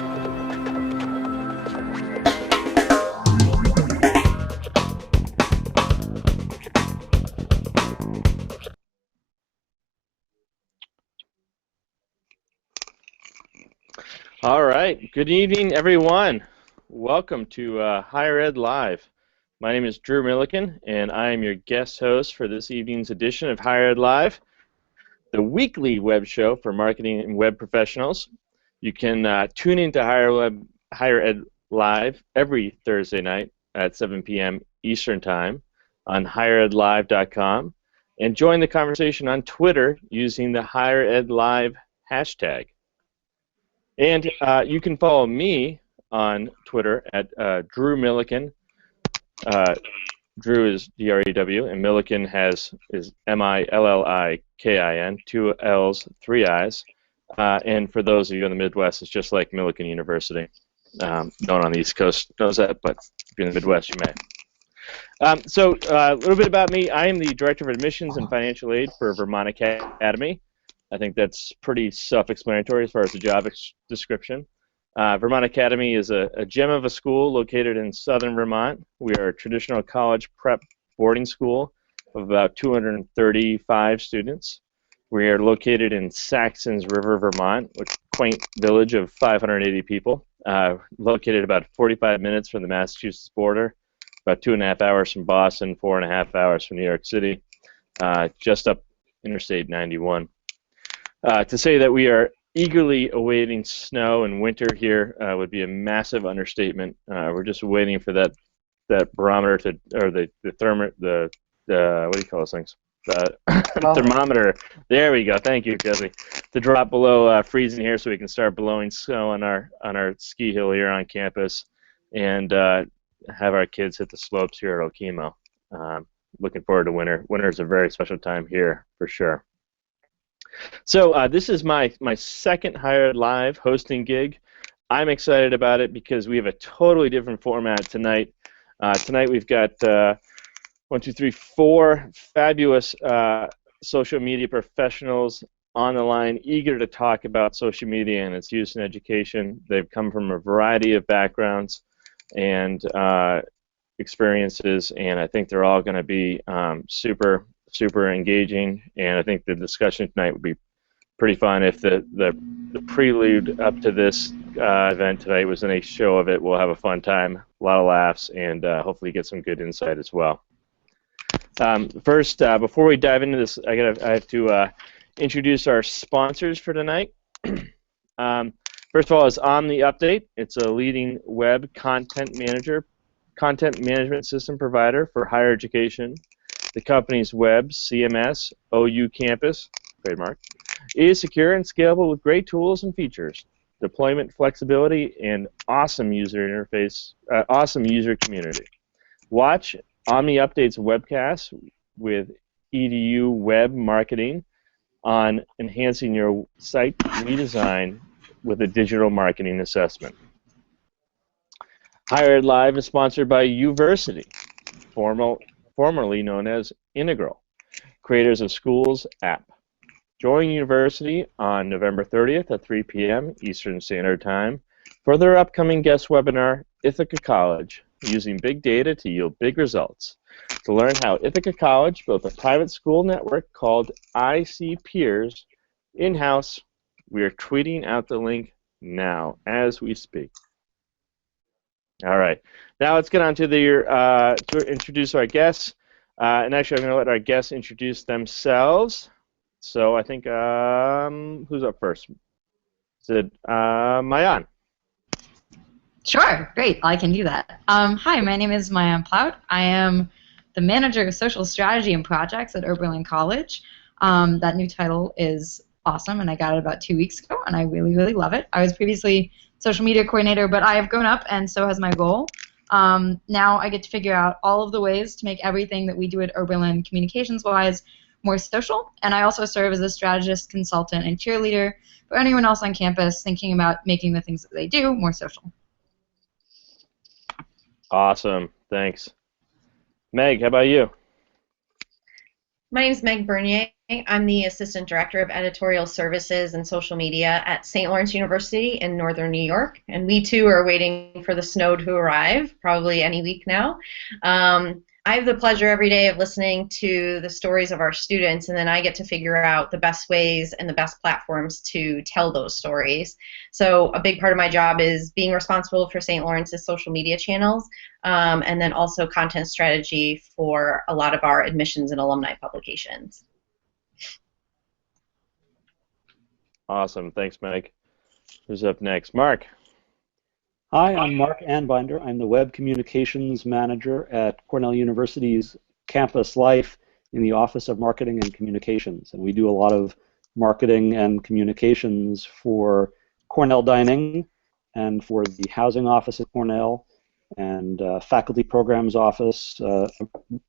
All right. Good evening, everyone. Welcome to Higher Ed Live. My name is Drew Milliken, and I am your guest host for this evening's edition of Higher Ed Live, the weekly web show for marketing and web professionals. You can tune into Higher Ed Live every Thursday night at 7 p.m. Eastern Time on higheredlive.com and join the conversation on Twitter using the Higher Ed Live hashtag. And you can follow me on Twitter at Drew Milliken. Drew is D-R-E-W, and Milliken is M-I-L-L-I-K-I-N, 2 L's, 3 I's. And for those of you in the Midwest, it's just like Milliken University. No one on the East Coast knows that, but if you're in the Midwest, you may. So a little bit about me. I am the Director of Admissions and Financial Aid for Vermont Academy. I think that's pretty self-explanatory as far as the job description. Vermont Academy is a gem of a school located in southern Vermont. We are a traditional college prep boarding school of about 235 students. We are located in Saxons River, Vermont, a quaint village of 580 people, located about 45 minutes from the Massachusetts border, about 2.5 hours from Boston, 4.5 hours from New York City, just up Interstate 91. To say that we are eagerly awaiting snow and winter here would be a massive understatement. We're just waiting for that barometer to, or the what do you call those things? The thermometer. There we go. Thank you, Jesse. To drop below freezing here, so we can start blowing snow on our ski hill here on campus, and have our kids hit the slopes here at Okemo. Looking forward to winter. Winter is a very special time here for sure. So this is my second Higher Ed Live hosting gig. I'm excited about it because we have a totally different format tonight. Tonight we've got 4 fabulous social media professionals on the line, eager to talk about social media and its use in education. They've come from a variety of backgrounds and experiences, and I think they're all going to be super engaging, and I think the discussion tonight would be pretty fun. If the prelude up to this event tonight was a show of it, we'll have a fun time, a lot of laughs, and hopefully get some good insight as well. First, before we dive into this, I have to introduce our sponsors for tonight. First of all is Omni Update. It's a leading web content management system provider for higher education. The company's web CMS OU Campus, trademark, is secure and scalable with great tools and features, deployment flexibility, and awesome user interface, awesome user community. Watch Omni Update's webcast with EDU Web Marketing on enhancing your site redesign with a digital marketing assessment. Higher Ed Live is sponsored by Uversity, formerly known as Integral, creators of Schools app. Join Uversity on November 30th at 3 p.m. Eastern Standard Time for their upcoming guest webinar, Ithaca College, using big data to yield big results. To learn how Ithaca College built a private school network called IC Peers in-house, we are tweeting out the link now as we speak. All right, now let's get on to to introduce our guests. And actually, I'm going to let our guests introduce themselves. So I think, who's up first? Is it Mayan? Sure, great, I can do that. Hi, my name is Mayan Plout. I am the Manager of Social Strategy and Projects at Oberlin College. That new title is awesome, and I got it about 2 weeks ago, and I really love it. I was previously social media coordinator, but I have grown up, and so has my role. Now I get to figure out all of the ways to make everything that we do at Oberlin communications-wise more social, and I also serve as a strategist, consultant, and cheerleader for anyone else on campus thinking about making the things that they do more social. Awesome, thanks. Meg, how about you? My name is Meg Bernier. I'm the Assistant Director of Editorial Services and Social Media at St. Lawrence University in Northern New York, and we too are waiting for the snow to arrive, probably any week now. I have the pleasure every day of listening to the stories of our students, and then I get to figure out the best ways and the best platforms to tell those stories. So a big part of my job is being responsible for St. Lawrence's social media channels, and then also content strategy for a lot of our admissions and alumni publications. Awesome. Thanks, Mike. Who's up next? Mark. Hi, I'm Mark Anbinder. I'm the Web Communications Manager at Cornell University's Campus Life in the Office of Marketing and Communications. And we do a lot of marketing and communications for Cornell Dining and for the Housing Office at Cornell and Faculty Programs Office,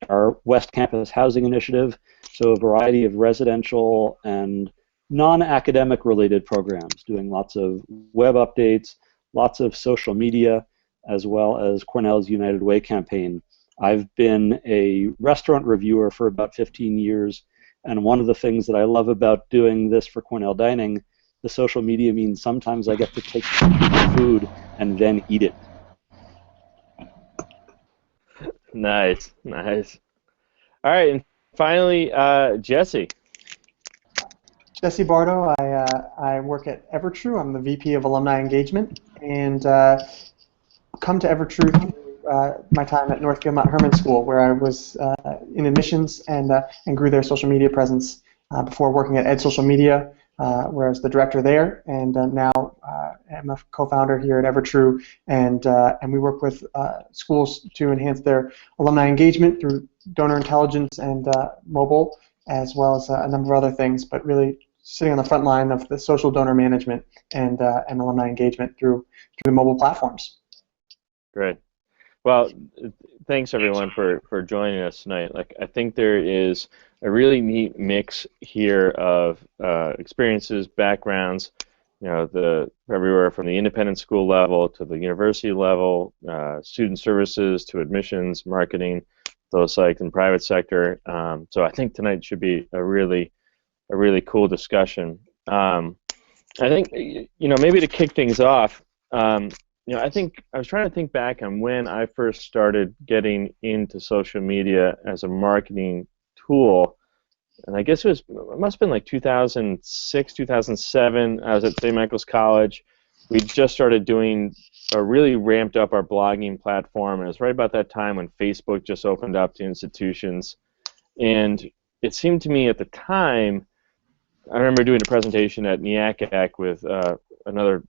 our West Campus Housing Initiative, so a variety of residential and non-academic related programs, doing lots of web updates, lots of social media, as well as Cornell's United Way campaign. I've been a restaurant reviewer for about 15 years, and one of the things that I love about doing this for Cornell Dining, the social media means sometimes I get to take food and then eat it. Nice, nice. All right, and finally, Jesse. Jesse Bardo. I work at Evertrue. I'm the VP of Alumni Engagement, and come to Evertrue through my time at Northfield Mount Herman School, where I was in admissions and grew their social media presence before working at Ed Social Media, where I was the director there, and now I'm a co-founder here at Evertrue, and we work with schools to enhance their alumni engagement through donor intelligence and mobile, as well as a number of other things, but really sitting on the front line of the social donor management and alumni engagement through the mobile platforms. Great. Well, thanks everyone for joining us tonight. Like, I think there is a really neat mix here of experiences, backgrounds, you know, everywhere from the independent school level to the university level, student services to admissions, marketing, those like in private sector. So I think tonight should be a really cool discussion. I think, you know, maybe to kick things off, you know, I think I was trying to think back on when I first started getting into social media as a marketing tool, and I guess it must have been like 2006, 2007. I was at St. Michael's College. We just started doing, really ramped up our blogging platform, and it was right about that time when Facebook just opened up to institutions. And it seemed to me at the time, I remember doing a presentation at NEACAC with another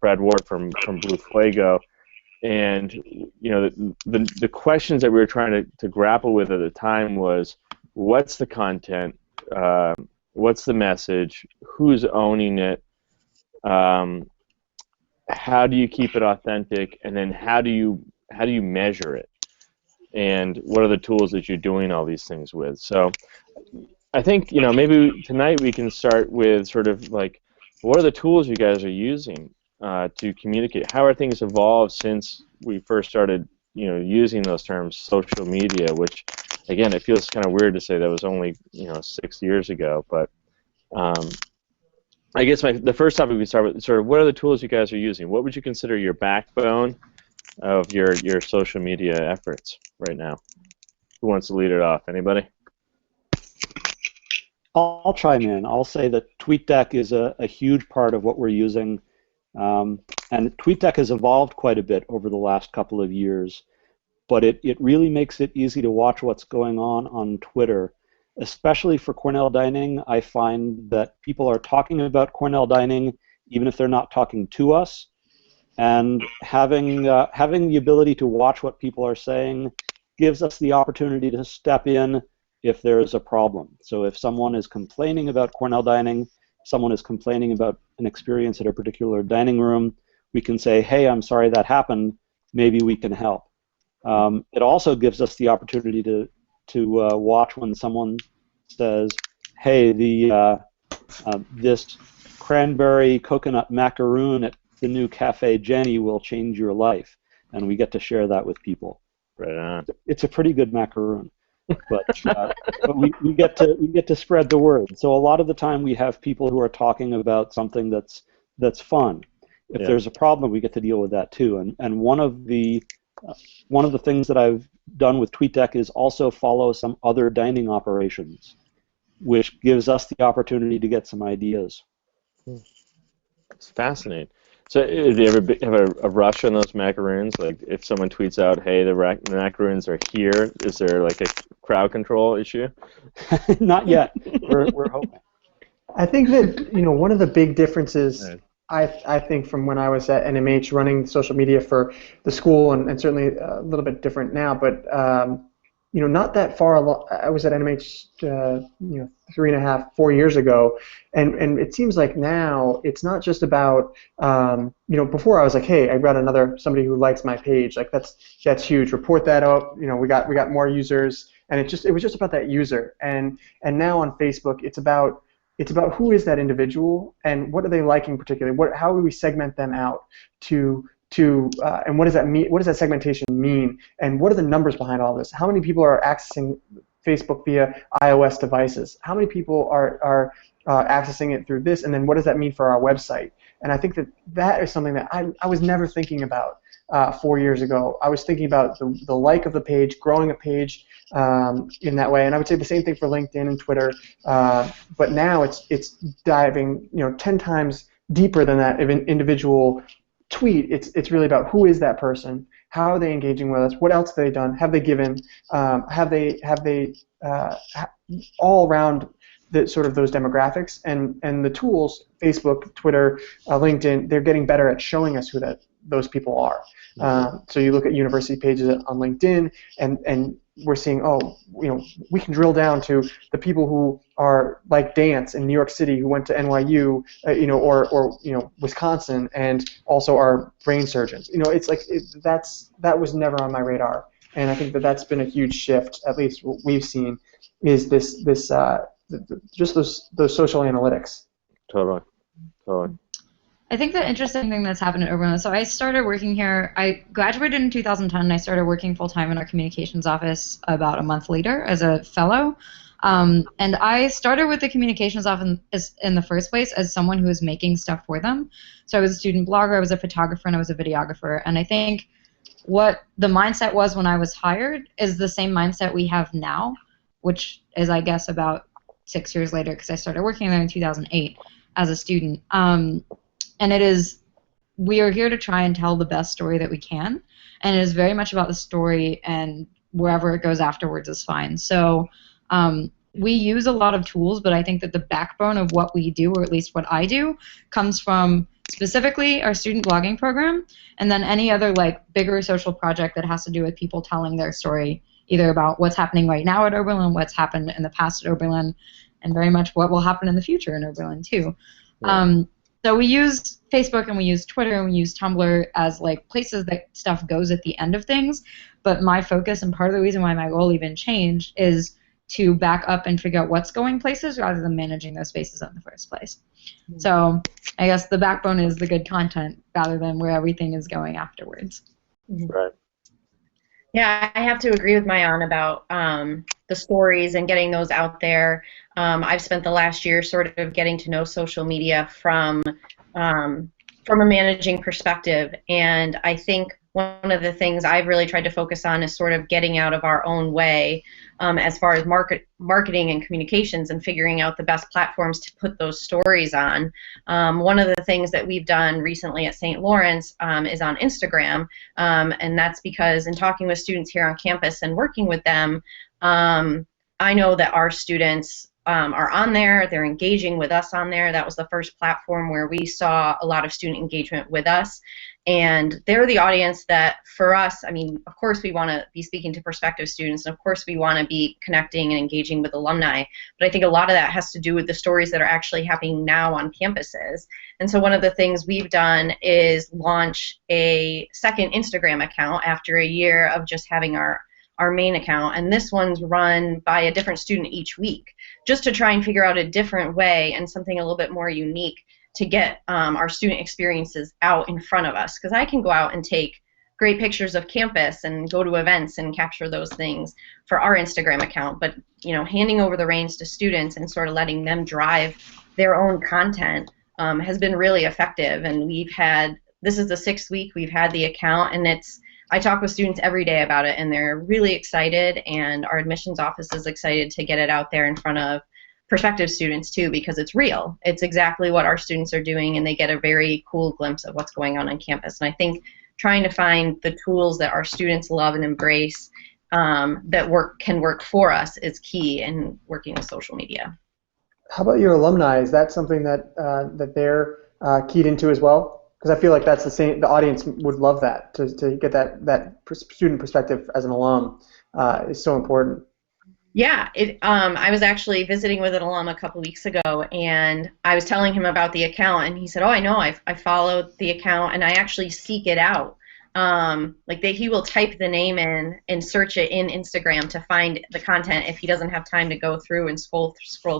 Brad Ward from Blue Fuego, and you know, the questions that we were trying to grapple with at the time was, what's the content, what's the message, who's owning it, how do you keep it authentic, and then how do you measure it, and what are the tools that you're doing all these things with? So I think, you know, maybe tonight we can start with sort of like, what are the tools you guys are using to communicate? How are things evolved since we first started, you know, using those terms, social media, which, again, it feels kind of weird to say that was only, you know, 6 years ago. But I guess the first topic we start with, sort of, what are the tools you guys are using? What would you consider your backbone of your social media efforts right now? Who wants to lead it off? Anybody? I'll chime in. I'll say that TweetDeck is a huge part of what we're using, and TweetDeck has evolved quite a bit over the last couple of years, but it really makes it easy to watch what's going on Twitter. Especially for Cornell Dining, I find that people are talking about Cornell Dining even if they're not talking to us, and having the ability to watch what people are saying gives us the opportunity to step in if there is a problem. So if someone is complaining about Cornell Dining, someone is complaining about an experience at a particular dining room, we can say, hey, I'm sorry that happened, maybe we can help. It also gives us the opportunity to watch when someone says, hey, this cranberry coconut macaroon at the new Cafe Jenny will change your life, and we get to share that with people. Right on. It's a pretty good macaroon. but we get to spread the word. So a lot of the time we have people who are talking about something that's fun. If Yeah. there's a problem, we get to deal with that too. And one of the things that I've done with TweetDeck is also follow some other dining operations, which gives us the opportunity to get some ideas. It's fascinating. So, do you ever have a rush on those macaroons? Like, if someone tweets out, "Hey, the macaroons are here," is there like a crowd control issue? Not yet. We're hoping. I think that one of the big differences Right. I think from when I was at NMH running social media for the school, and certainly a little bit different now, but not that far along. I was at NMH 3.5, 4 years ago, and it seems like now it's not just about before I was like, hey, I got somebody who likes my page, like that's huge. Report that up. We got more users, and it was just about that user, and now on Facebook it's about who is that individual and what are they liking particularly. How do we segment them out and what does that mean? What does that segmentation mean? And what are the numbers behind all this? How many people are accessing Facebook via iOS devices? How many people are accessing it through this? And then what does that mean for our website? And I think that is something that I was never thinking about 4 years ago. I was thinking about the like of the page, growing a page in that way. And I would say the same thing for LinkedIn and Twitter. But now it's diving 10 times deeper than that individual tweet. It's really about who is that person, how are they engaging with us, what else have they done, have they given, have they all around the sort of those demographics, and the tools, Facebook, Twitter, LinkedIn, they're getting better at showing us who those people are. So you look at university pages on LinkedIn, and we're seeing, we can drill down to the people who are like Dance in New York City, who went to NYU, or Wisconsin, and also are brain surgeons. It's like that was never on my radar, and I think that's been a huge shift. At least what we've seen is just those social analytics. Totally. I think the interesting thing that's happened at Oberlin, so I started working here, I graduated in 2010, and I started working full-time in our communications office about a month later as a fellow. And I started with the communications office in the first place as someone who was making stuff for them. So I was a student blogger, I was a photographer, and I was a videographer. And I think what the mindset was when I was hired is the same mindset we have now, which is, I guess, about 6 years later, because I started working there in 2008 as a student. And it is, we are here to try and tell the best story that we can, and it is very much about the story, and wherever it goes afterwards is fine. So we use a lot of tools, but I think that the backbone of what we do, or at least what I do, comes from specifically our student blogging program, and then any other like bigger social project that has to do with people telling their story, either about what's happening right now at Oberlin, what's happened in the past at Oberlin, and very much what will happen in the future in Oberlin too. Right. So we use Facebook and we use Twitter and we use Tumblr as like places that stuff goes at the end of things. But my focus, and part of the reason why my role even changed, is to back up and figure out what's going places rather than managing those spaces in the first place. Mm-hmm. So I guess the backbone is the good content rather than where everything is going afterwards. Right. Yeah, I have to agree with Maayan about the stories and getting those out there. I've spent the last year sort of getting to know social media from a managing perspective, and I think one of the things I've really tried to focus on is sort of getting out of our own way as far as marketing and communications, and figuring out the best platforms to put those stories on. One of the things that we've done recently at St. Lawrence is on Instagram, and that's because in talking with students here on campus and working with them, I know that our students are on there, they're engaging with us on there. That was the first platform where we saw a lot of student engagement with us. And they're the audience that, for us, I mean, of course we want to be speaking to prospective students, and of course we want to be connecting and engaging with alumni, but I think a lot of that has to do with the stories that are actually happening now on campuses. And so one of the things we've done is launch a second Instagram account after a year of just having our main account, and this one's run by a different student each week, just to try and figure out a different way and something a little bit more unique to get our student experiences out in front of us. Because I can go out and take great pictures of campus and go to events and capture those things for our Instagram account. But, handing over the reins to students and sort of letting them drive their own content has been really effective. And this is the 6th week we've had the account, and I talk with students every day about it, and they're really excited, and our admissions office is excited to get it out there in front of prospective students too, because it's real. It's exactly what our students are doing, and they get a very cool glimpse of what's going on campus. And I think trying to find the tools that our students love and embrace that can work for us is key in working with social media. How about your alumni? Is that something that that they're keyed into as well? Because I feel like that's the audience would love that, to get that student perspective as an alum is so important. Yeah, I was actually visiting with an alum a couple weeks ago, and I was telling him about the account, and he said, "Oh, I know, I followed the account, and I actually seek it out." He will type the name in and search it in Instagram to find the content if he doesn't have time to go through and scroll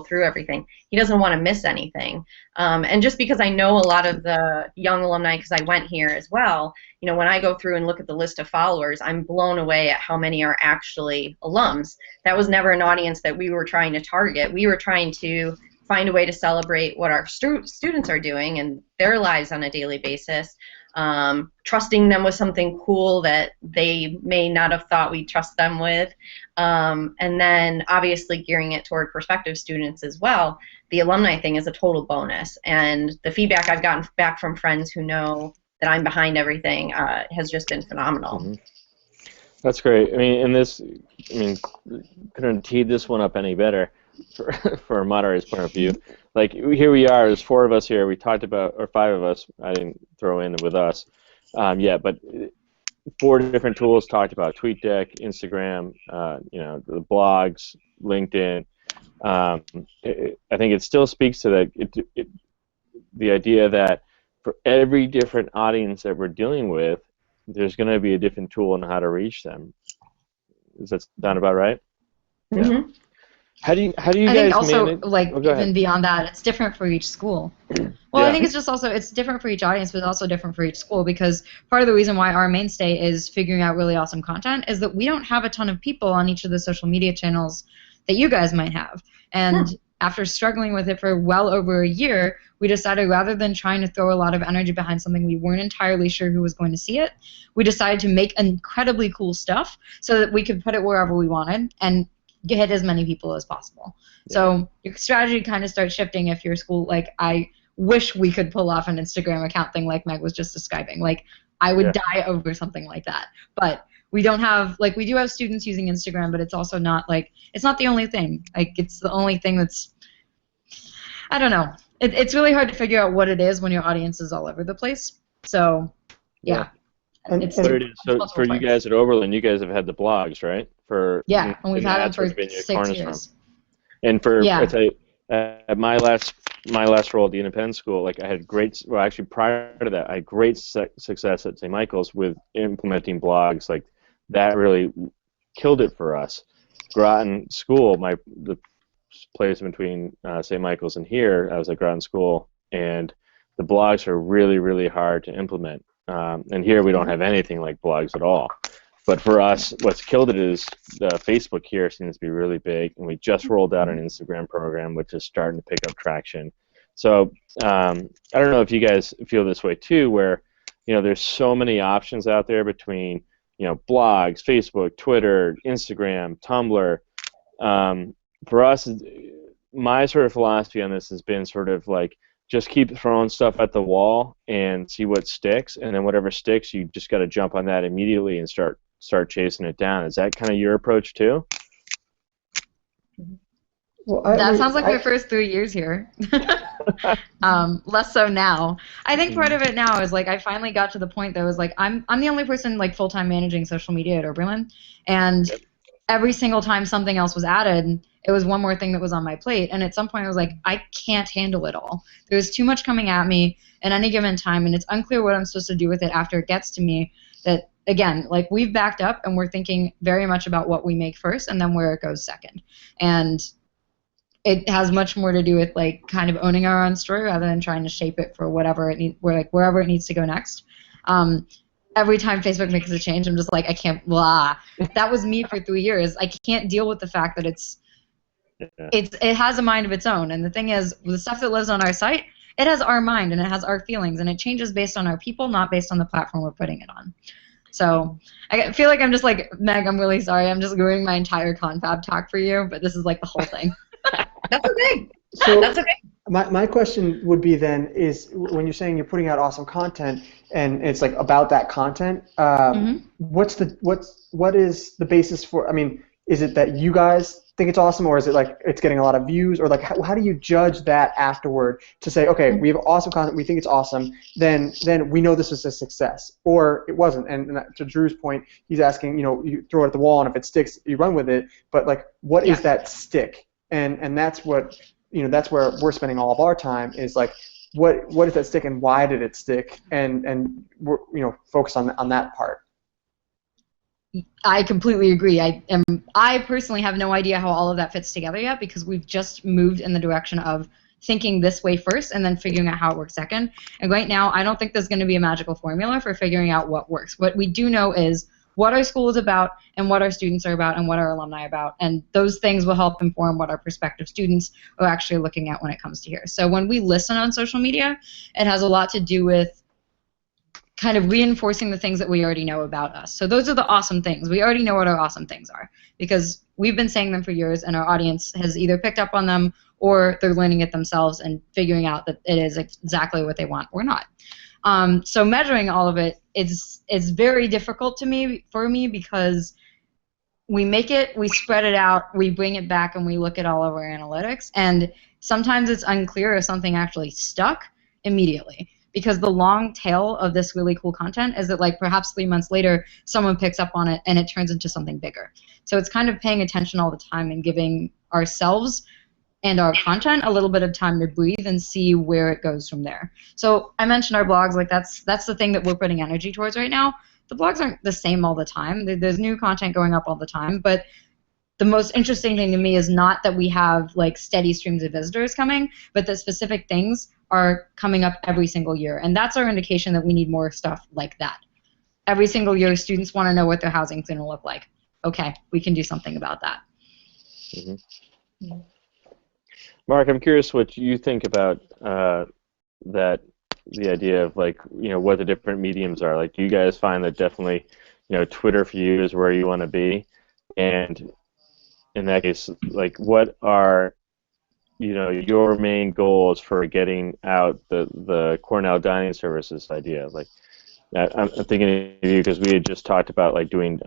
through everything. He doesn't want to miss anything. And just because I know a lot of the young alumni, because I went here as well, when I go through and look at the list of followers, I'm blown away at how many are actually alums. That was never an audience that we were trying to target. We were trying to find a way to celebrate what our students are doing in their lives on a daily basis. Trusting them with something cool that they may not have thought we'd trust them with, and then obviously gearing it toward prospective students as well. The alumni thing is a total bonus, and the feedback I've gotten back from friends who know that I'm behind everything has just been phenomenal. Mm-hmm. That's great. Couldn't tee this one up any better for a moderator's point of view. Like, here we are, there's 4 of us here, we talked about, or 5 of us, I didn't throw in with us yet, but 4 different tools talked about: TweetDeck, Instagram, the blogs, LinkedIn. I think it still speaks to the idea that for every different audience that we're dealing with, there's going to be a different tool on how to reach them. Does that sound about right? Mm-hmm. Yeah. How do you I guys think also, manage? Even beyond that, it's different for each school. Well, yeah. I think it's just also, it's different for each audience, but also different for each school, because part of the reason why our mainstay is figuring out really awesome content is that we don't have a ton of people on each of the social media channels that you guys might have. And after struggling with it for well over a year, we decided, rather than trying to throw a lot of energy behind something we weren't entirely sure who was going to see it, we decided to make incredibly cool stuff so that we could put it wherever we wanted and hit as many people as possible. Yeah. So your strategy kind of starts shifting if your school, I wish we could pull off an Instagram account thing like Meg was just describing. I would die over something like that. But we don't have, we do have students using Instagram, but it's also not, it's not the only thing. It's the only thing that's, I don't know. It's really hard to figure out what it is when your audience is all over the place. So, yeah. And so for you guys at Oberlin, you guys have had the blogs, right? And we've had them for 6 years. And I tell you, at my last role at the independent school, I had prior to that, I had great success at St. Michael's with implementing blogs. That really killed it for us. Groton School, the place between St. Michael's and here, I was at Groton School, and the blogs are really, really hard to implement. And here we don't have anything like blogs at all. But for us, what's killed it is Facebook here seems to be really big, and we just rolled out an Instagram program, which is starting to pick up traction. So I don't know if you guys feel this way too, where there's so many options out there between blogs, Facebook, Twitter, Instagram, Tumblr. For us, my sort of philosophy on this has been sort of just keep throwing stuff at the wall and see what sticks, and then whatever sticks, you just got to jump on that immediately and start chasing it down. Is that kind of your approach too? Well, that sounds like my first 3 years here. Less so now. I think part of it now is I finally got to the point that was I'm the only person full-time managing social media at Oberlin, and every single time something else was added, it was one more thing that was on my plate. And at some point I was I can't handle it all. There's too much coming at me at any given time, and it's unclear what I'm supposed to do with it after it gets to me. That, again, we've backed up and we're thinking very much about what we make first and then where it goes second. And it has much more to do with kind of owning our own story rather than trying to shape it for whatever it needs, wherever it needs to go next. every time Facebook makes a change, I'm just like, I can't, blah. That was me for 3 years. I can't deal with the fact that it has a mind of its own. And the thing is, the stuff that lives on our site, it has our mind and it has our feelings, and it changes based on our people, not based on the platform we're putting it on. So I feel like I'm just like, Meg, I'm really sorry. I'm just ruining my entire confab talk for you, but this is like the whole thing. That's okay. So That's okay. my question would be then is when you're saying you're putting out awesome content and it's like about that content, what is the basis for? I mean, is it that you guys think it's awesome, or is it like it's getting a lot of views, or like how do you judge that afterward to say, okay, we have awesome content, we think it's awesome, then we know this is a success, or it wasn't? And to Drew's point, he's asking, you throw it at the wall, and if it sticks, you run with it. But like, what is that stick? And that's what that's where we're spending all of our time is like, what is that stick, and why did it stick? And we're focused on that part. I completely agree. I personally have no idea how all of that fits together yet, because we've just moved in the direction of thinking this way first and then figuring out how it works second. And right now, I don't think there's going to be a magical formula for figuring out what works. What we do know is what our school is about and what our students are about and what our alumni are about. And those things will help inform what our prospective students are actually looking at when it comes to here. So when we listen on social media, it has a lot to do with kind of reinforcing the things that we already know about us. So those are the awesome things. We already know what our awesome things are because we've been saying them for years, and our audience has either picked up on them or they're learning it themselves and figuring out that it is exactly what they want or not. So measuring all of it is very difficult for me because we make it, we spread it out, we bring it back, and we look at all of our analytics. And sometimes it's unclear if something actually stuck immediately, because the long tail of this really cool content is that, like, perhaps 3 months later, someone picks up on it and it turns into something bigger. So it's kind of paying attention all the time and giving ourselves and our content a little bit of time to breathe and see where it goes from there. So I mentioned our blogs, like that's the thing that we're putting energy towards right now. The blogs aren't the same all the time. There's new content going up all the time, but the most interesting thing to me is not that we have like steady streams of visitors coming, but that specific things are coming up every single year. And that's our indication that we need more stuff like that. Every single year, students want to know what their housing's going to look like. Okay, we can do something about that. Mm-hmm. Mark, I'm curious what you think about the idea of, like, what the different mediums are. Like, do you guys find that definitely, Twitter for you is where you want to be? And in that case, like, what are, your main goals for getting out the Cornell dining services idea? Like, I'm thinking of you because we had just talked about, like, doing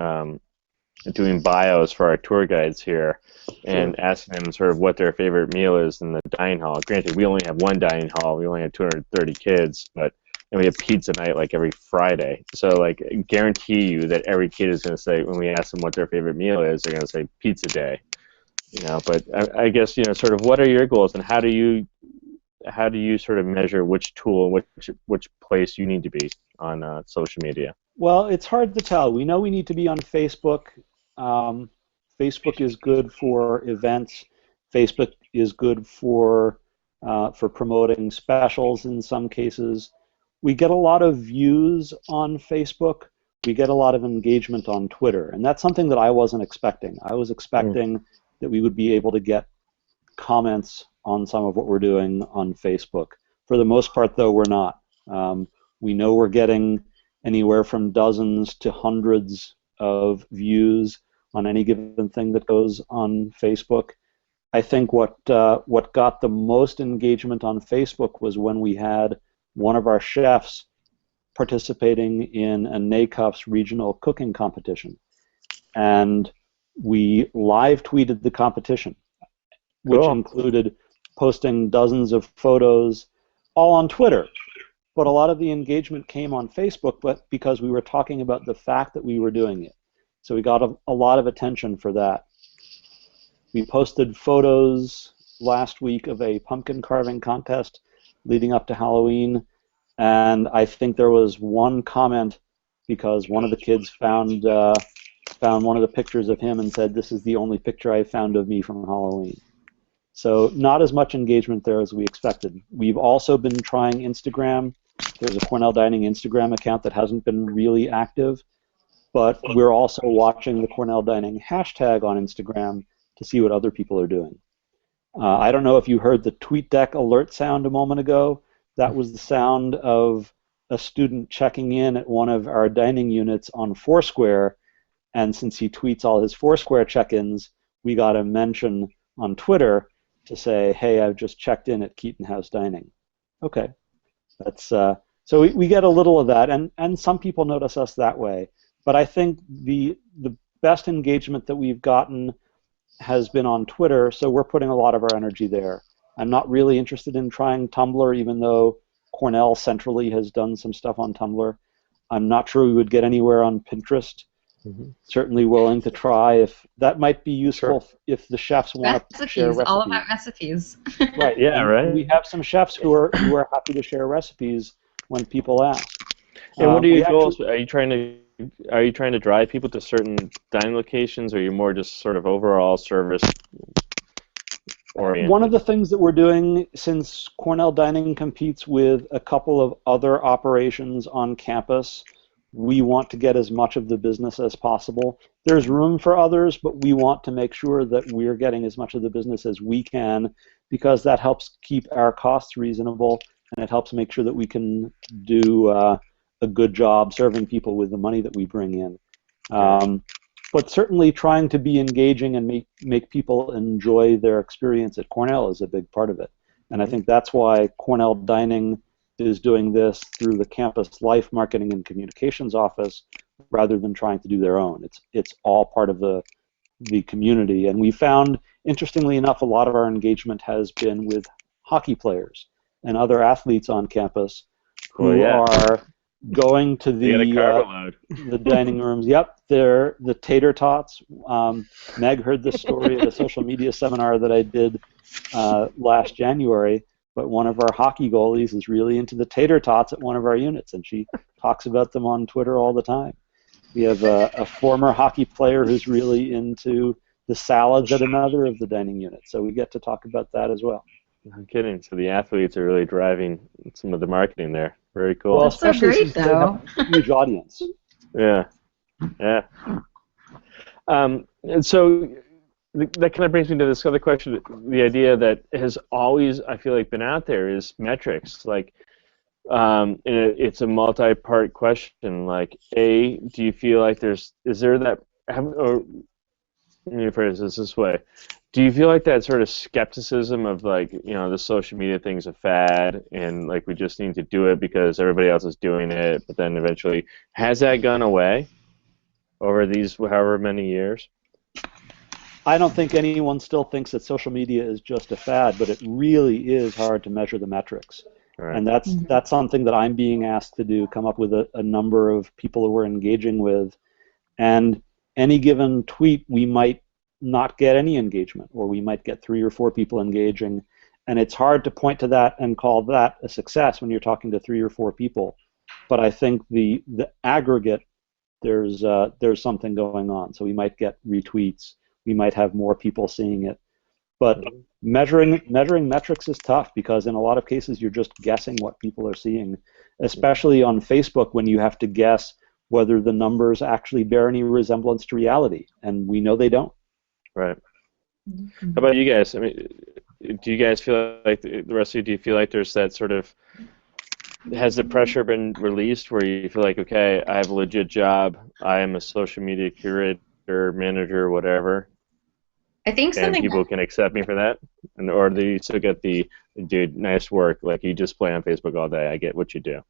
bios for our tour guides here and asking them sort of what their favorite meal is in the dining hall. Granted, we only have one dining hall. We only have 230 kids, and we have pizza night like every Friday. So, like, guarantee you that every kid is going to say, when we ask them what their favorite meal is, they're going to say pizza day. But I guess, sort of what are your goals, and how do you sort of measure which tool, which place you need to be on social media? Well, it's hard to tell. We know we need to be on Facebook. Facebook is good for events. Facebook is good for promoting specials in some cases. We get a lot of views on Facebook. We get a lot of engagement on Twitter, and that's something that I wasn't expecting. I was expecting that we would be able to get comments on some of what we're doing on Facebook. For the most part, though, we're not. We know we're getting anywhere from dozens to hundreds of views on any given thing that goes on Facebook. I think what got the most engagement on Facebook was when we had one of our chefs participating in a NACOPS regional cooking competition. And we live tweeted the competition, which included posting dozens of photos, all on Twitter. But a lot of the engagement came on Facebook, but because we were talking about the fact that we were doing it. So we got a lot of attention for that. We posted photos last week of a pumpkin carving contest leading up to Halloween, and I think there was one comment because one of the kids found one of the pictures of him and said, "This is the only picture I found of me from Halloween." So not as much engagement there as we expected. We've also been trying Instagram. There's a Cornell Dining Instagram account that hasn't been really active, but we're also watching the Cornell Dining hashtag on Instagram to see what other people are doing. I don't know if you heard the TweetDeck alert sound a moment ago. That was the sound of a student checking in at one of our dining units on Foursquare, and since he tweets all his Foursquare check-ins, we got a mention on Twitter to say, hey, I've just checked in at Keaton House Dining. Okay, that's so we get a little of that, and some people notice us that way. But I think the best engagement that we've gotten has been on Twitter, so we're putting a lot of our energy there. I'm not really interested in trying Tumblr, even though Cornell centrally has done some stuff on Tumblr. I'm not sure we would get anywhere on Pinterest. Certainly willing to try if that might be useful. Sure. If the chefs want to share recipes. All about recipes. Right. Yeah. Right. We have some chefs who are happy to share recipes when people ask. And what are your goals? Are you trying to drive people to certain dining locations, or are you more just sort of overall service oriented? One of the things that we're doing, since Cornell Dining competes with a couple of other operations on campus, we want to get as much of the business as possible. There's room for others, but we want to make sure that we're getting as much of the business as we can, because that helps keep our costs reasonable, and it helps make sure that we can do a good job serving people with the money that we bring in. But certainly trying to be engaging and make people enjoy their experience at Cornell is a big part of it. And I think that's why Cornell Dining is doing this through the Campus Life Marketing and Communications Office rather than trying to do their own. It's all part of the community. And we found, interestingly enough, a lot of our engagement has been with hockey players and other athletes on campus who are going to the dining rooms. Yep, they're the tater tots. Meg heard this story at a social media seminar that I did last January, but one of our hockey goalies is really into the tater tots at one of our units, and she talks about them on Twitter all the time. We have a former hockey player who's really into the salads at another of the dining units, so we get to talk about that as well. I'm kidding. So the athletes are really driving some of the marketing there. Very cool. Well, That's so great, though. They have a huge audience. Yeah. And so that kind of brings me to this other question. The idea that has always, I feel like, been out there is metrics. Like, and it's a multi-part question. Like, A, do you feel like let me phrase this way. Do you feel like that sort of skepticism of, like, the social media thing's a fad and, like, we just need to do it because everybody else is doing it, but then eventually, has that gone away over these however many years? I don't think anyone still thinks that social media is just a fad, but it really is hard to measure the metrics. Right. And that's something that I'm being asked to do, come up with a number of people who we're engaging with. And any given tweet, we might not get any engagement, or we might get 3 or 4 people engaging, and it's hard to point to that and call that a success when you're talking to 3 or 4 people. But I think the aggregate, there's something going on. So we might get retweets, we might have more people seeing it, but measuring metrics is tough, because in a lot of cases you're just guessing what people are seeing, especially on Facebook, when you have to guess whether the numbers actually bear any resemblance to reality, and we know they don't. Right. How about you guys? I mean, do you guys feel like, the rest of you, do you feel like there's that sort of, has the pressure been released where you feel like, okay, I have a legit job, I am a social media curator, manager, whatever, I think and people can accept me for that? Or do you still get the, dude, nice work, like, you just play on Facebook all day, I get what you do?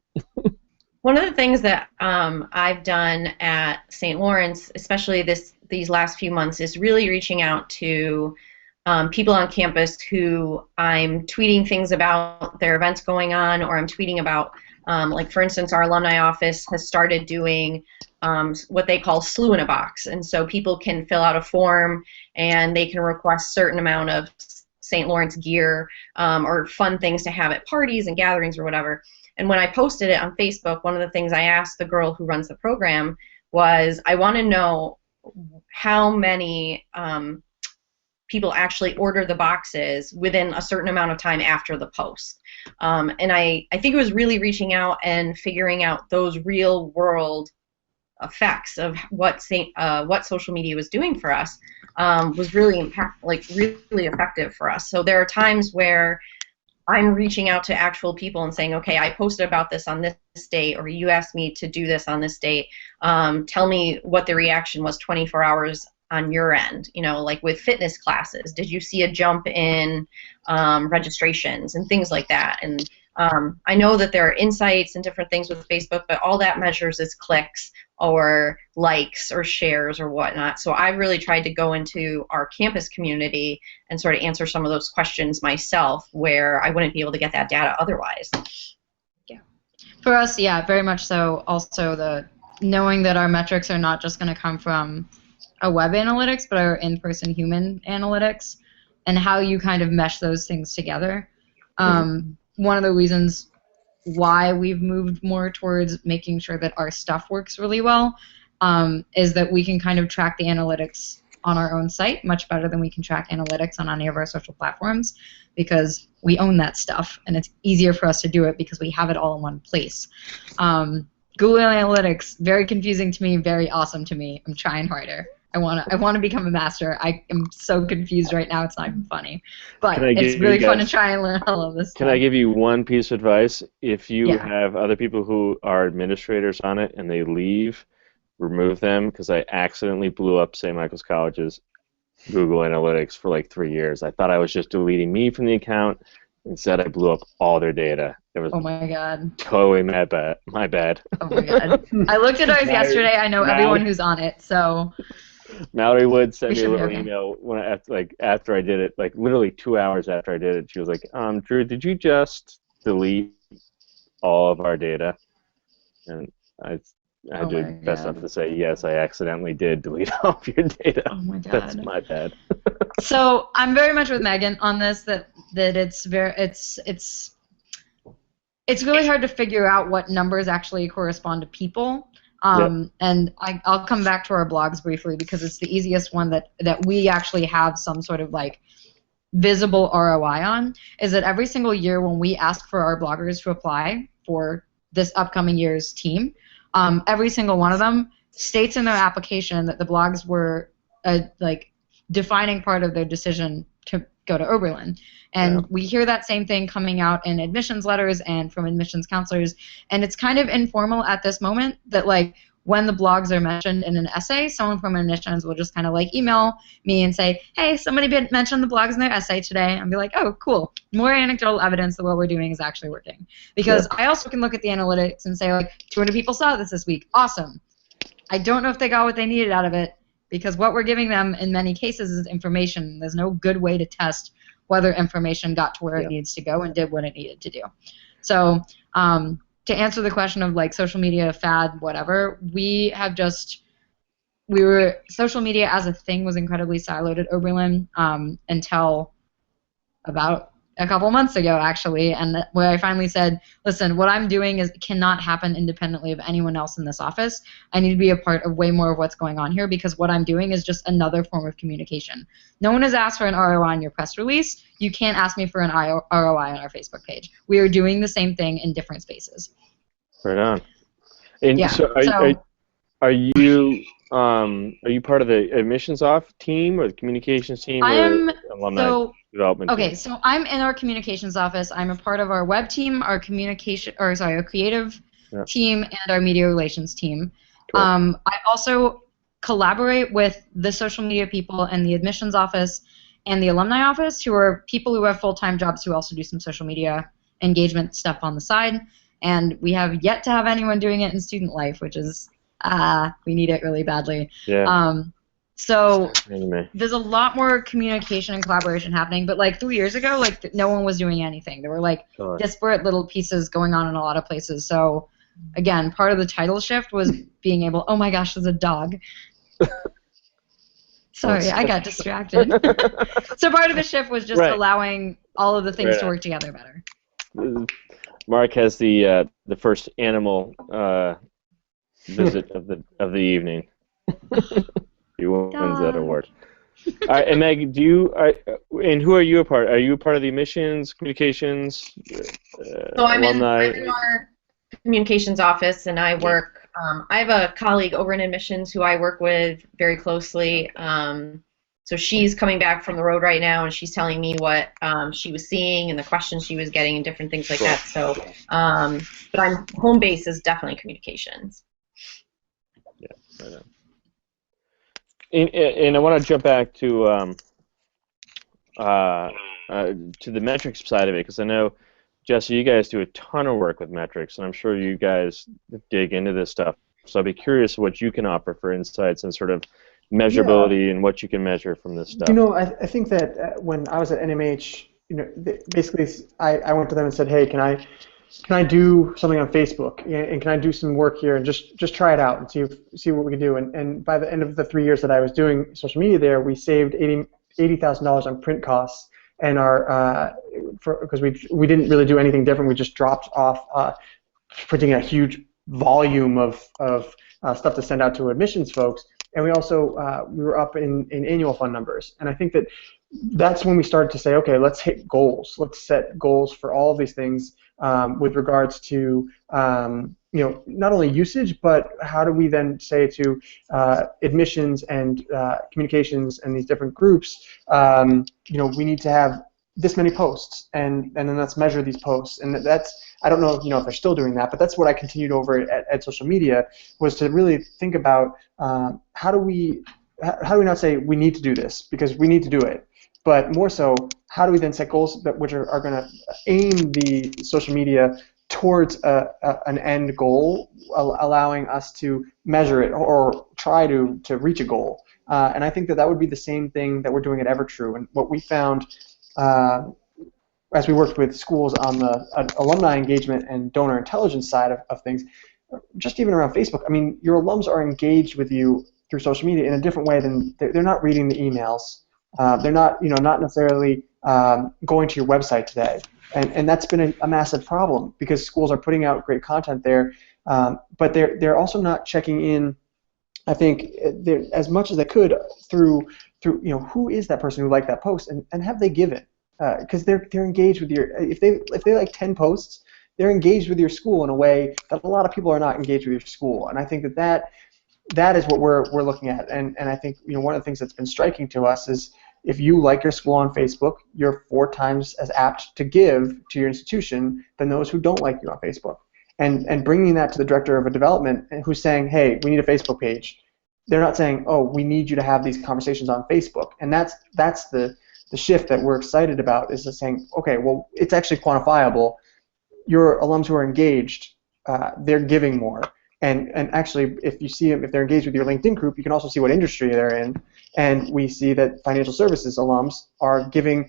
One of the things that I've done at St. Lawrence, especially these last few months, is really reaching out to people on campus who I'm tweeting things about their events going on, or I'm tweeting about, like, for instance, our alumni office has started doing what they call SLU in a Box, and so people can fill out a form and they can request a certain amount of St. Lawrence gear or fun things to have at parties and gatherings or whatever. And when I posted it on Facebook, one of the things I asked the girl who runs the program was, I want to know how many people actually order the boxes within a certain amount of time after the post. And I think it was really reaching out and figuring out those real world effects of what social media was doing for us was really really effective for us. So there are times where I'm reaching out to actual people and saying, okay, I posted about this on this date, or you asked me to do this on this date. Tell me what the reaction was 24 hours on your end. You know, like with fitness classes, did you see a jump in registrations and things like that? And I know that there are insights and different things with Facebook, but all that measures is clicks or likes or shares or whatnot. So I really tried to go into our campus community and sort of answer some of those questions myself, where I wouldn't be able to get that data otherwise. Yeah. For us, yeah, very much so. Also, the knowing that our metrics are not just going to come from a web analytics, but our in-person human analytics, and how you kind of mesh those things together. One of the reasons why we've moved more towards making sure that our stuff works really well is that we can kind of track the analytics on our own site much better than we can track analytics on any of our social platforms, because we own that stuff, and it's easier for us to do it because we have it all in one place. Google Analytics, very confusing to me, very awesome to me. I'm trying harder. I want to become a master. I am so confused right now. It's not even funny, but it's really fun to try and learn all of this stuff. Can I give you one piece of advice? If you have other people who are administrators on it and they leave, remove them, because I accidentally blew up St. Michael's College's Google Analytics for like 3 years. I thought I was just deleting me from the account. Instead, I blew up all their data. It was oh my god. Totally my bad. My bad. Oh my god. I looked at ours yesterday. I know everyone who's on it, so. Mallory Wood sent me a little email after I did it, like literally 2 hours after I did it. She was like, Drew, did you just delete all of our data? And I had to best enough to say, yes, I accidentally did delete all of your data. Oh my god. That's my bad. So I'm very much with Megan on this, that it's really hard to figure out what numbers actually correspond to people. And I'll come back to our blogs briefly, because it's the easiest one that we actually have some sort of like visible ROI on, is that every single year when we ask for our bloggers to apply for this upcoming year's team, every single one of them states in their application that the blogs were like defining part of their decision to go to Oberlin. And we hear that same thing coming out in admissions letters and from admissions counselors, and it's kind of informal at this moment that, like, when the blogs are mentioned in an essay, someone from admissions will just kind of like email me and say, hey, somebody mentioned the blogs in their essay today, and be like, oh, cool, more anecdotal evidence that what we're doing is actually working. Because I also can look at the analytics and say, like, 200 people saw this week, awesome. I don't know if they got what they needed out of it, because what we're giving them in many cases is information. There's no good way to test whether information got to where it needs to go and did what it needed to do. So to answer the question of like social media fad, whatever, social media as a thing was incredibly siloed at Oberlin until about a couple months ago, actually, and where I finally said, listen, what I'm doing cannot happen independently of anyone else in this office. I need to be a part of way more of what's going on here, because what I'm doing is just another form of communication. No one has asked for an ROI on your press release. You can't ask me for an ROI on our Facebook page. We are doing the same thing in different spaces. Right on. And so are you part of the admissions team or the communications team or alumni development team? So I'm in our communications office. I'm a part of our web team, our creative team, and our media relations team. Cool. I also collaborate with the social media people and the admissions office and the alumni office, who are people who have full-time jobs who also do some social media engagement stuff on the side. And we have yet to have anyone doing it in student life, which is we need it really badly. Yeah. So there's a lot more communication and collaboration happening, but like 3 years ago, like no one was doing anything. There were like disparate little pieces going on in a lot of places. So again, part of the title shift was being able, oh my gosh, there's a dog. Sorry, I got distracted. So part of the shift was just allowing all of the things to work together better. Mark has the first animal visit of the evening. He wins that award. All right, and Meg, and who are you a part? Are you a part of the admissions, communications, So I'm alumni? in our communications office, and I work. I have a colleague over in admissions who I work with very closely. So she's coming back from the road right now, and she's telling me what she was seeing and the questions she was getting and different things like that. So, but I'm home base is definitely communications. Yeah, I know. And I want to jump back to the metrics side of it, because I know, Jesse, you guys do a ton of work with metrics, and I'm sure you guys dig into this stuff. So I'd be curious what you can offer for insights and sort of measurability and what you can measure from this stuff. You know, I think that when I was at NMH, you know, basically I went to them and said, hey, can I do something on Facebook, and can I do some work here and just try it out and see what we can do. And by the end of the 3 years that I was doing social media there, we saved $80,000 on print costs, and because we didn't really do anything different. We just dropped off printing a huge volume of stuff to send out to admissions folks. And we also we were up in annual fund numbers. And I think that's when we started to say, okay, let's hit goals. Let's set goals for all of these things with regards to you know, not only usage, but how do we then say to admissions and communications and these different groups, you know, we need to have this many posts, and then let's measure these posts. And that's, I don't know, you know, if they're still doing that, but that's what I continued over at social media, was to really think about how do we not say we need to do this, because we need to do it, but more so, how do we then set goals which are going to aim the social media towards an end goal, allowing us to measure it or try to reach a goal. And I think that would be the same thing that we're doing at Evertrue. And what we found as we worked with schools on the alumni engagement and donor intelligence side of things, just even around Facebook, I mean, your alums are engaged with you through social media in a different way than they're not reading the emails. They're not, you know, not necessarily going to your website today. And that's been a massive problem, because schools are putting out great content there, but they're also not checking in, I think, as much as they could through you know, who is that person who liked that post, and have they given? Because they're engaged with your, if they like 10 posts, they're engaged with your school in a way that a lot of people are not engaged with your school. And I think that is what we're looking at. And I think, you know, one of the things that's been striking to us is, if you like your school on Facebook, you're 4 times as apt to give to your institution than those who don't like you on Facebook. And bringing that to the director of a development who's saying, hey, we need a Facebook page. They're not saying, oh, we need you to have these conversations on Facebook. And that's the shift that we're excited about, is just saying, okay, well, it's actually quantifiable. Your alums who are engaged, they're giving more. And actually, if you see them, if they're engaged with your LinkedIn group, you can also see what industry they're in. And we see that financial services alums are giving,